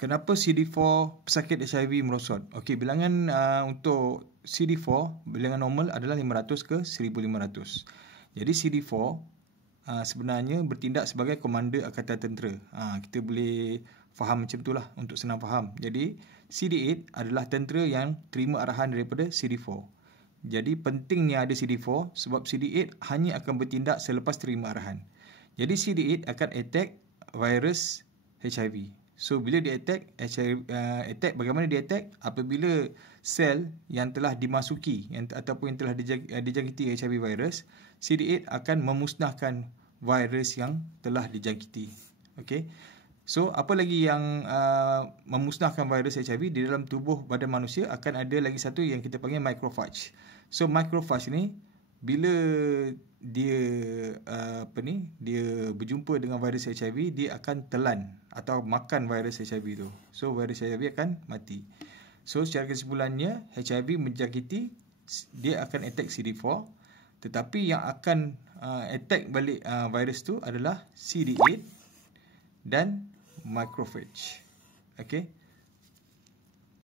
kenapa CD4 pesakit HIV merosot? Okey, bilangan untuk CD4, bilangan normal adalah 500 ke 1500. Jadi CD4 sebenarnya bertindak sebagai komander Angkatan Tentera. Kita boleh faham macam itulah untuk senang faham. Jadi CD8 adalah tentera yang terima arahan daripada CD4. Jadi pentingnya ada CD4 sebab CD8 hanya akan bertindak selepas terima arahan. Jadi CD8 akan attack virus HIV. So bila dia attack attack, bagaimana dia attack? Apabila sel yang telah dimasuki ataupun yang telah dijangkiti HIV virus, CD8 akan memusnahkan virus yang telah dijangkiti. Okey. So apa lagi yang memusnahkan virus HIV di dalam tubuh badan manusia? Akan ada lagi satu yang kita panggil macrophage. So macrophage ni bila dia dia berjumpa dengan virus HIV, dia akan telan atau makan virus HIV tu. So virus HIV akan mati. So secara kesimpulannya, HIV menjangkiti, dia akan attack CD4, tetapi yang akan attack balik virus tu adalah CD8 dan macrophage. Okey.